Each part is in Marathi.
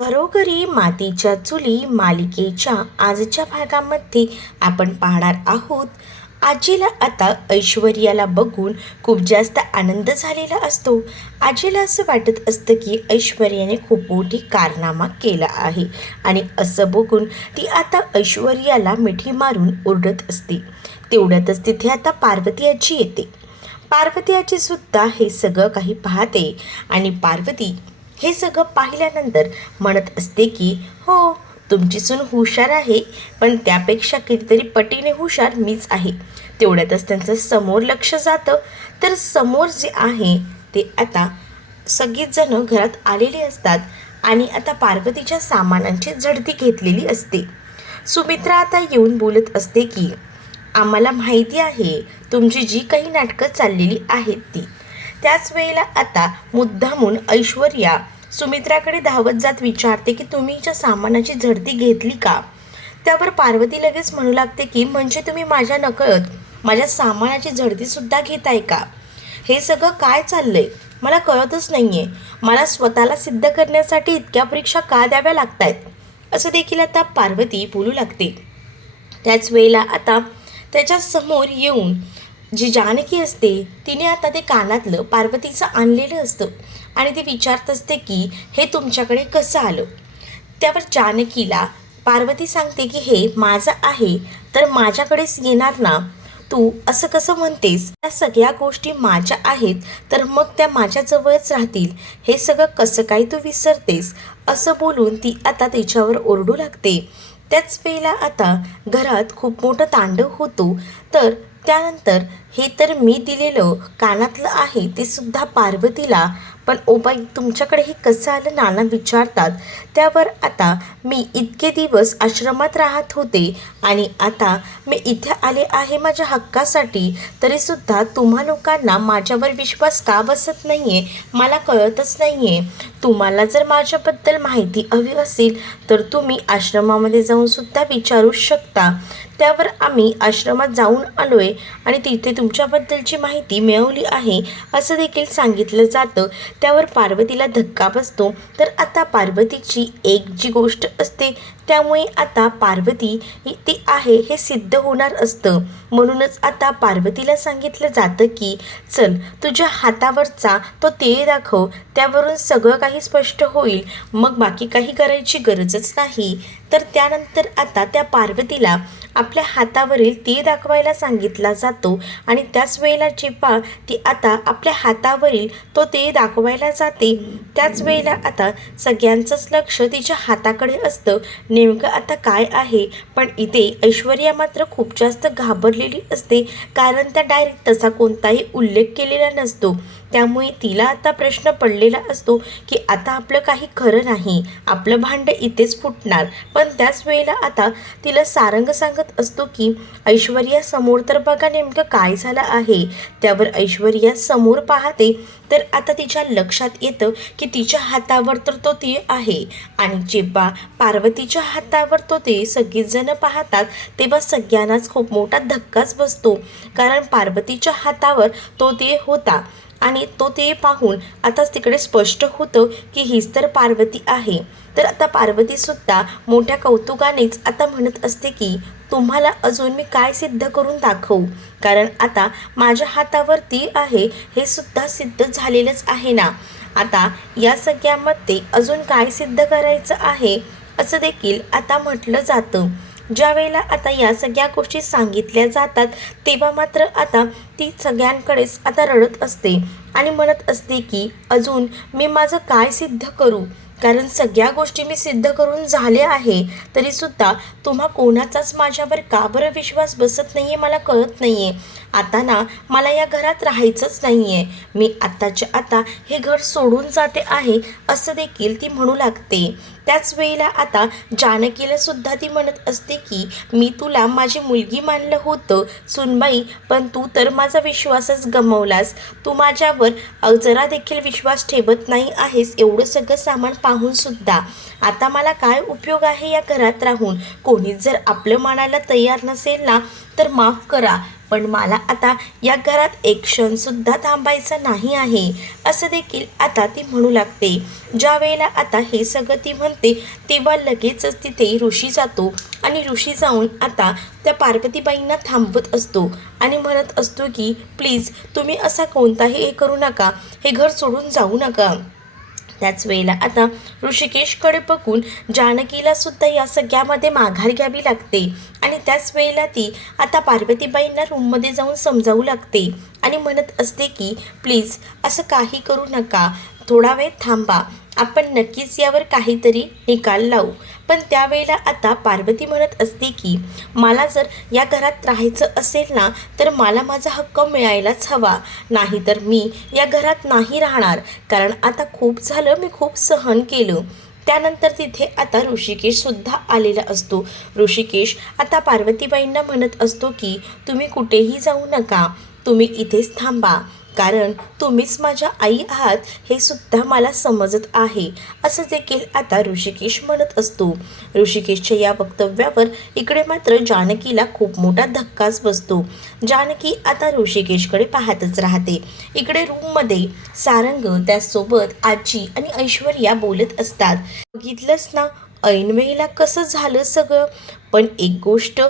घरोघरी मातीच्या चुली मालिकेच्या आजच्या भागामध्ये आपण पाहणार आहोत. आजीला आता ऐश्वर्याला बघून खूप जास्त आनंद झालेला असतो. आजीला असं वाटत असतं की ऐश्वर्याने खूप मोठी कारनामा केला आहे आणि असं बघून ती आता ऐश्वर्याला मिठी मारून ओरडत असते. तेवढ्यातच तिथे आता पार्वती आजी येते. पार्वती आजी सुद्धा हे सगळं काही पाहते आणि पार्वती हे सगळं पाहिल्यानंतर म्हणत असते की हो तुमची सून हुशार आहे पण त्यापेक्षा कितीतरी पटीने हुशार मीच आहे. तेवढ्यातच त्यांचं समोर लक्ष जातं. तर समोर जे आहे ते आता सगळीचजणं घरात आलेले असतात आणि आता पार्वतीच्या सामानांची झडती घेतलेली असते. सुमित्रा आता येऊन बोलत असते की आम्हाला माहिती आहे तुमची जी काही नाटकं चाललेली आहेत ती. त्याच वेळेला आता मुद्दामून ऐश्वर्या सुमित्राकडे धावत जात विचारते की तुम्ही हिच्या सामानाची झडती घेतली का? त्यावर पार्वती लगेच म्हणू लागते की म्हणजे तुम्ही माझ्या नकळत माझ्या सामानाची झडतीसुद्धा घेताय का? हे सगळं काय चाललंय? मला कळतच नाही आहे मला स्वतःला सिद्ध करण्यासाठी इतक्या परीक्षा का द्याव्या लागत आहेत असं देखील आता पार्वती बोलू लागते. त्याच वेळेला आता त्याच्यासमोर येऊन जी जानकी असते तिने आता ते कानातलं पार्वतीचं आणलेलं असतं. आणि ती विचारत असते की हे तुमच्याकडे कसं आलं? त्यावर जानकीला पार्वती सांगते की हे माझं आहे तर माझ्याकडेच येणार ना? तू असं कसं म्हणतेस? त्या सगळ्या गोष्टी माझ्या आहेत तर मग त्या माझ्याजवळच राहतील. हे सगळं कसं काय तू विसरतेस? असं बोलून ती आता तिच्यावर ओरडू लागते. त्याच वेळेला आता घरात खूप मोठं तांडव होतो. तर त्यानंतर हे तर मी दिलेलं कानातलं आहे ते सुद्धा पार्वतीला. पण ओबाई तुमच्याकडे हे कसं आलं नाना विचारतात. त्यावर आता मी इतके दिवस आश्रमात राहत होते आणि आता मी इथे आले आहे माझ्या हक्कासाठी तरीसुद्धा तुम्हा लोकांना माझ्यावर विश्वास का बसत नाही आहे मला कळतच नाही आहे तुम्हाला जर माझ्याबद्दल माहिती हवी असेल तर तुम्ही आश्रमामध्ये जाऊन सुद्धा विचारू शकता. त्यावर आम्ही आश्रमात जाऊन आलो आहे आणि तिथे तुमच्याबद्दलची माहिती मिळवली आहे असं देखील सांगितलं जातं. त्यावर पार्वतीला धक्का बसतो. तर आता पार्वतीची एक जी गोष्ट असते त्यामुळे आता पार्वती ते ती आहे हे सिद्ध होणार असतं. म्हणूनच आता पार्वतीला सांगितलं जातं की चल तुझ्या हातावरचा तो तीळ दाखव त्यावरून सगळं काही स्पष्ट होईल मग बाकी काही करायची गरजच नाही. तर त्यानंतर आता त्या पार्वतीला आपल्या हातावरील तीळ दाखवायला सांगितला जातो आणि त्याच वेळेला जेव्हा ती आता आपल्या हातावरील तो ते दाखवायला जाते त्याच वेळेला आता सगळ्यांचंच लक्ष तिच्या हाताकडे असतं. नेमकं आता काय आहे? पण इथे ऐश्वर्या मात्र खूप जास्त घाबरलेली असते कारण त्या डायरेक्ट तसा कोणताही उल्लेख केलेला नसतो. त्यामुळे तिला आता प्रश्न पडलेला असतो की आता आपलं काही खरं नाही आपलं भांडं इथेच फुटणार. पण त्याच वेळेला आता तिला सारंग सांगत असतो की ऐश्वर्या समोर तर बघा नेमकं काय झालं आहे. त्यावर ऐश्वर्या समोर पाहते तर आता तिच्या लक्षात येतं की तिच्या हातावर तर तो तीळ आहे. आणि जेव्हा पार्वतीच्या हातावर तो ते सगळीजणं पाहतात तेव्हा सगळ्यांनाच खूप मोठा धक्काच बसतो. कारण पार्वतीच्या हातावर तो तीळ होता. आणि तो ते पाहून आताच तिकडे स्पष्ट होतं की हीच तर पार्वती आहे. तर आता पार्वतीसुद्धा मोठ्या कौतुकानेच आता म्हणत असते की तुम्हाला अजून मी काय सिद्ध करून दाखवू? कारण आता माझ्या हातावर ती आहे हे सुद्धा सिद्ध झालेलंच आहे ना? आता या सगळ्यामध्ये अजून काय सिद्ध करायचं आहे? असं देखील आता म्हटलं जातं. ज्या वेळेला आता या सगळ्या गोष्टी सांगितल्या जातात तेव्हा मात्र आता ती सगळ्यांकडेच आता रडत असते आणि म्हणत असते की अजून मी माझं काय सिद्ध करू? कारण सगळ्या गोष्टी मी सिद्ध करून झाले आहे तरीसुद्धा तुम्हा कोणाचाच माझ्यावर का बरं विश्वास बसत नाही आहे मला कळत नाही आहे आता ना मला या घरात राहायचंच नाही आहे मी आत्ताच्या आता हे घर सोडून जाते आहे असं देखील ती म्हणू लागते. त्याच वेळेला आता जानकीला सुद्धा ती म्हणत असते की मी तुला माझी मुलगी मानलं होतं. सुनबाई पण तू तर माझा विश्वासच गमवलास. तू माझ्यावर जरा देखील विश्वास ठेवत नाही आहेस एवढं सगळं सामान पाहून सुद्धा. आता मला काय उपयोग आहे या घरात राहून? कोणीच जर आपलं मानायला तयार नसेल ना तर माफ करा. पण मला आता या घरात एक क्षणसुद्धा थांबायचं नाही आहे असं देखील आता ती म्हणू लागते. ज्या वेळेला आता हे सगळं ती म्हणते तेव्हा लगेचच तिथे ऋषी जातो आणि ऋषी जाऊन आता त्या पार्वतीबाईंना थांबवत असतो आणि म्हणत असतो की प्लीज तुम्ही असा कोणताही हे करू नका. हे घर सोडून जाऊ नका. त्याच वेळेला आता ऋषिकेशकडे बघून जानकीला सुद्धा या सगळ्यामध्ये माघार घ्यावी लागते. आणि त्याच वेळेला ती आता पार्वतीबाईंना रूममध्ये जाऊन समजावू लागते आणि म्हणत असते की प्लीज असं काही करू नका. थोडा वेळ थांबा. आपण नक्कीच यावर काहीतरी निकाल लावू. पण त्यावेळेला आता पार्वती म्हणत असते की मला जर या घरात राहायचं असेल ना तर मला माझा हक्क मिळायलाच हवा. नाहीतर मी या घरात नाही राहणार. कारण आता खूप झालं मी खूप सहन केलं. त्यानंतर तिथे आता ऋषिकेशसुद्धा आलेला असतो. ऋषिकेश आता पार्वतीबाईंना म्हणत असतो की तुम्ही कुठेही जाऊ नका. तुम्ही इथेच थांबा. कारण तुम्हीच माझ्या आई आहात हे सुद्धा मला समजत आहे असं देखील आता ऋषिकेश म्हणत असतो. ऋषिकेशच्या या वक्तव्यावर इकडे मात्र जानकीला खूप मोठा धक्काच बसतो. जानकी आता ऋषिकेशकडे पाहतच राहते. इकडे रूममध्ये सारंग त्यासोबत आजी आणि ऐश्वर्या बोलत असतात. बघितलंच ना ऐनवेळीला कसं झालं सगळं? पण एक गोष्ट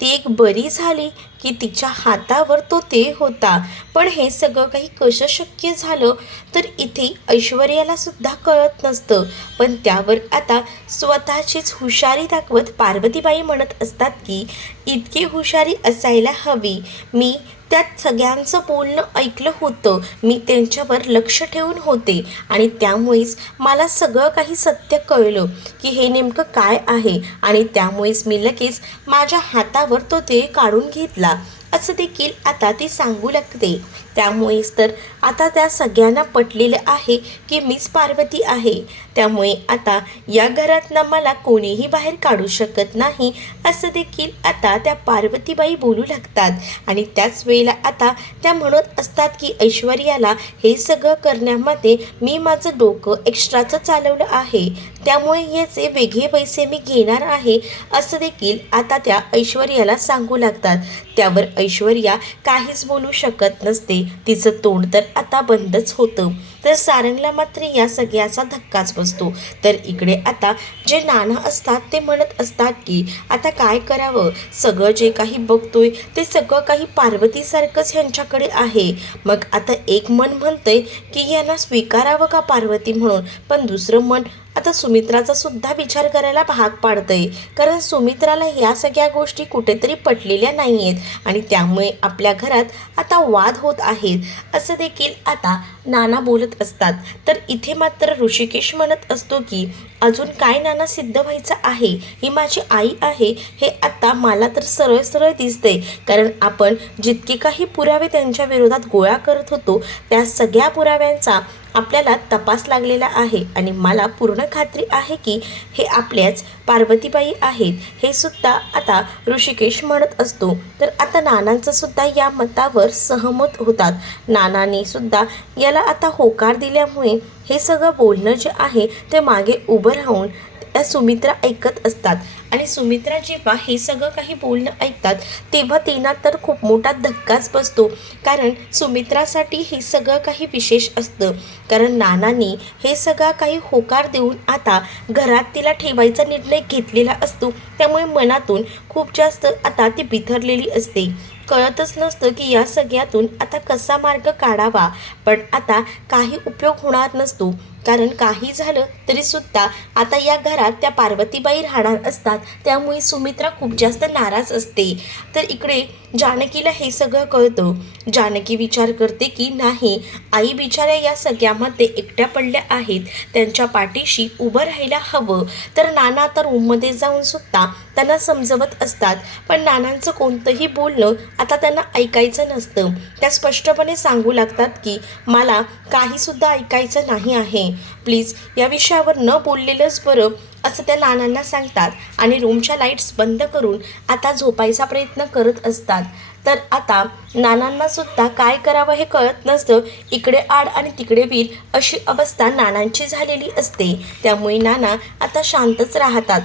ती एक बरी झाली की तिच्या हातावर तो ते होता. पण हे सगळं काही कसं शक्य झालं तर इथे ऐश्वर्याला सुद्धा कळत नसतं. पण त्यावर आता स्वतःचीच हुशारी दाखवत पार्वतीबाई म्हणत असतात की इतकी हुशारी असायला हवी. मी त्यात सगळ्यांचं बोलणं ऐकलं होतं. मी त्यांच्यावर लक्ष ठेवून होते. आणि त्यामुळेच मला सगळं काही सत्य कळलं की हे नेमकं काय आहे. आणि त्यामुळेच मी लगेच माझ्या हातावर तो ते काढून घेतला. असं देखील आता ती सांगू लागते. त्यामुळेच तर आता त्या सगळ्यांना पटलेलं आहे की मीच पार्वती आहे. त्यामुळे आता या घरातनं मला कोणीही बाहेर काढू शकत नाही असं देखील आता त्या पार्वतीबाई बोलू लागतात. आणि त्याच वेळेला आता त्या म्हणत असतात की ऐश्वर्याला हे सगळं करण्यामध्ये मी माझं डोकं एक्स्ट्राचं चालवलं आहे. त्यामुळे याचे वेगळे पैसे मी घेणार आहे असं देखील आता त्या ऐश्वर्याला सांगू लागतात. त्यावर ऐश्वर्या काहीच बोलू शकत नसते. तिचं तोंड तर आता बंदच होतं. तर सारंगला मात्र या सगळ्याचा धक्काच बसतो. तर इकडे आता जे नाणं असतात ते म्हणत असतात की आता काय करावं? सगळं जे काही बघतोय ते सगळं काही पार्वतीसारखंच ह्यांच्याकडे आहे. मग आता एक मन म्हणतंय की यांना स्वीकारावं का पार्वती म्हणून? पण दुसरं मन आता सुमित्राचा सुद्धा विचार करायला भाग पाडतंय. कारण सुमित्राला ह्या सगळ्या गोष्टी कुठेतरी पटलेल्या नाही आहेत आणि त्यामुळे आपल्या घरात आता वाद होत आहेत. असं देखील आता नाना बोलत असतात. तर इथे मात्र ऋषिकेश म्हणत असतो की अजून काय नाना सिद्ध व्हायचं आहे ही माझी आई आहे हे आता मला तर सरळ सरळ दिसते कारण आपण जितके काही पुरावे त्यांच्या विरोधात गोळा करत होतो त्या सगळ्या पुराव्यांचा आपल्याला तपास लागलेला आहे. आणि मला पूर्ण खात्री आहे की हे आपल्याच पार्वतीबाई आहेत. हे सुद्धा आता ऋषिकेश म्हणत असतो. तर आता नानांचं सुद्धा या मतावर सहमत होतात. नानाने सुद्धा याला आता होकार दिल्यामुळे हे सगळं बोलणं जे आहे ते मागे उभं राहून सुमित्रा ऐकत असतात. आणि सुमित्रा जेव्हा हे सगळं काही बोलणं ऐकतात तेव्हा तिला तर खूप मोठा धक्काच बसतो. कारण सुमित्रासाठी हे सगळं काही विशेष असतं. कारण नानांनी हे सगळं काही होकार देऊन आता घरात तिला ठेवायचा निर्णय घेतलेला असतो. त्यामुळे मनातून खूप जास्त आता ती बिथरलेली असते. कळतच नसतं की या सगळ्यातून आता कसा मार्ग काढावा. पण आता काही उपयोग होणार नसतो. कारण काही झालं तरी सुद्धा आता या घरात त्या पार्वतीबाई राहणार असतात. त्यामुळे सुमित्रा खूप जास्त नाराज असते. तर इकडे जानकीला हे सगळं कळतं. जानकी विचार करते की नाही आई बिचाऱ्या या सगळ्यामध्ये एकट्या पडल्या आहेत. त्यांच्या पाठीशी उभं राहायला हवं. तर नाना आता रूममध्ये जाऊन सुद्धा त्यांना समजवत असतात. पण नानांचं कोणतंही बोलणं आता त्यांना ऐकायचं नसतं. त्या स्पष्टपणे सांगू लागतात की मला काहीसुद्धा ऐकायचं नाही आहे. प्लीज या विषयावर न बोललेलंच बरं असं त्या नानांना सांगतात. आणि रूमच्या लाईट्स बंद करून आता झोपायचा प्रयत्न करत असतात. तर आता नानांनासुद्धा काय करावं हे कळत नसतं. इकडे आड आणि तिकडे वीर अशी अवस्था नानांची झालेली असते. त्यामुळे नाना आता शांतच राहतात.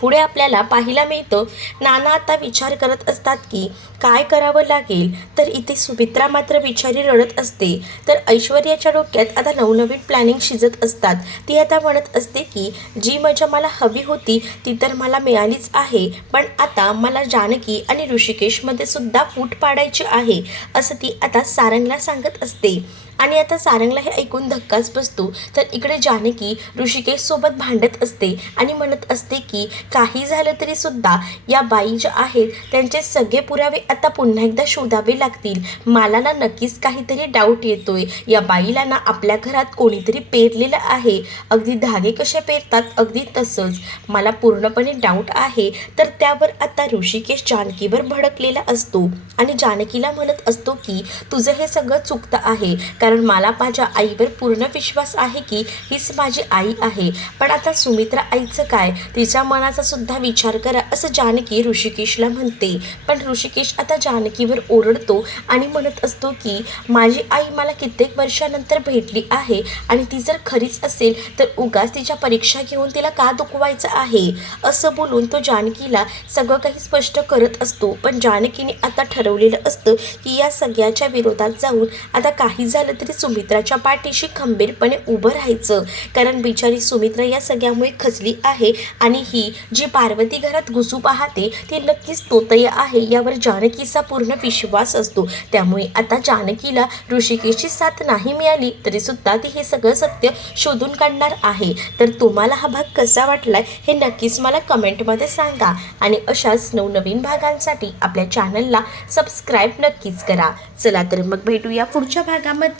पुढे आपल्याला पाहायला मिळतं. नाना आता विचार करत असतात की काय करावं लागेल? तर इथे सुमित्रा मात्र विचारी रडत असते. तर ऐश्वर्याच्या डोक्यात आता नवनवीन प्लॅनिंग शिजत असतात. ती आता म्हणत असते की जी मजा मला हवी होती ती तर मला मिळालीच आहे. पण आता मला जानकी आणि ऋषिकेशमध्ये सुद्धा फूट पाडायची आहे असं ती आता सारंगला सांगत असते. आणि आता सारंगला हे ऐकून धक्काच बसतो. तर इकडे जानकी ऋषिकेश सोबत भांडत असते आणि म्हणत असते की काही झालं तरी सुद्धा या बाई ज्या आहेत त्यांचे सगळे पुरावे आता पुन्हा एकदा शोधावे लागतील. मला ना नक्कीच काहीतरी डाऊट येतोय. या बाईला ना आपल्या घरात कोणीतरी पेरलेलं आहे. अगदी धागे कसे पेरतात? अगदी तसंच. मला पूर्णपणे डाऊट आहे. तर त्यावर आता ऋषिकेश जानकीवर भडकलेला असतो. आणि जानकीला म्हणत असतो की तुझं हे सगळं चुकतं आहे. कारण कारण मला माझ्या आईवर पूर्ण विश्वास आहे की हीच माझी आई आहे. पण आता सुमित्रा आईचं काय? तिच्या मनाचा सुद्धा विचार करा असं जानकी ऋषिकेशला म्हणते. पण ऋषिकेश आता जानकीवर ओरडतो आणि म्हणत असतो की माझी आई मला कित्येक वर्षानंतर भेटली आहे आणि ती जर खरीच असेल तर उगाच तिच्या परीक्षा घेऊन तिला का दुखवायचं आहे? असं बोलून तो जानकीला सगळं काही स्पष्ट करत असतो. पण जानकीने आता ठरवलेलं असतं की या सगळ्याच्या विरोधात जाऊन आता काही झालं तरी सुमित्राच्या पाठीशी खंबीरपणे उभं राहायचं. कारण बिचारी सुमित्रा या सगळ्यामुळे खचली आहे आणि ही जी पार्वती घरात घुसू पाहते ती नक्कीच तोतय आहे यावर जानकीचा पूर्ण विश्वास असतो. त्यामुळे आता जानकीला ऋषिकेशची साथ नाही मिळाली तरीसुद्धा ती हे सगळं सत्य शोधून काढणार आहे. तर तुम्हाला हा भाग कसा वाटला हे नक्कीच मला कमेंटमध्ये सांगा. आणि अशाच नवनवीन भागांसाठी आपल्या चॅनलला सबस्क्राईब नक्कीच करा. चला तर मग भेटूया पुढच्या भागामध्ये.